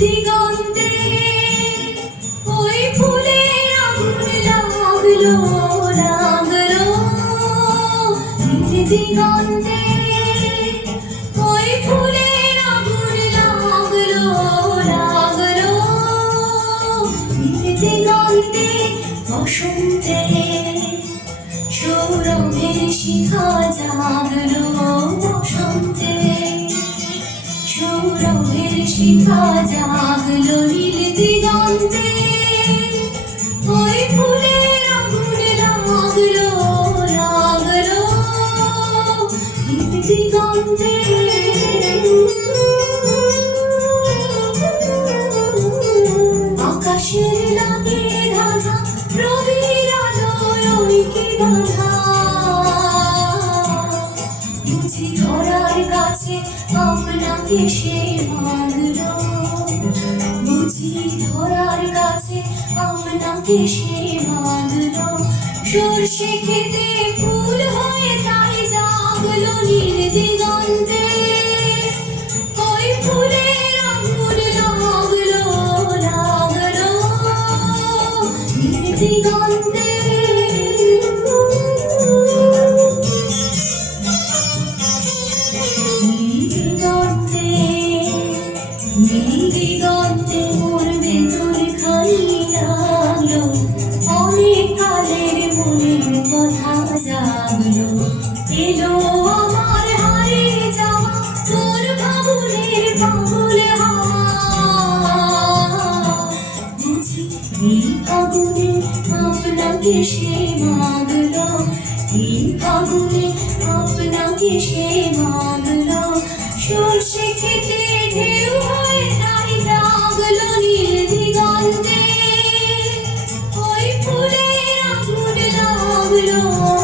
দিগন্তে ওই ফুলের লাগল লাগল। দিগন্তে ওই ফুলের লাগল লাগল। দিগন্তে বসন্তে সৌরভের শিখা জাগলো। সৌরভের জাগলো নীল দিগন্তে ওই ফুলের আগুন লাগল লাগল নীল দিগন্তে আকাশের লাগে ধাঁধা রবির আলোয় ওই কি বাধা বুঝি ধরার কাছে আপনাকে সে মানল আপনাকে সে মানল সর্ষে খেতে ফুল হয়ে তাই জাগলো নীল দিগন্তে। কথা জাগলো এলো আমার হারিয়ে যাওয়া তোর ভাবনের পাগল বুঝি এই ফাগুনে আপনাকে সে মাগলো এই ফাগুনে আপনাকে সে little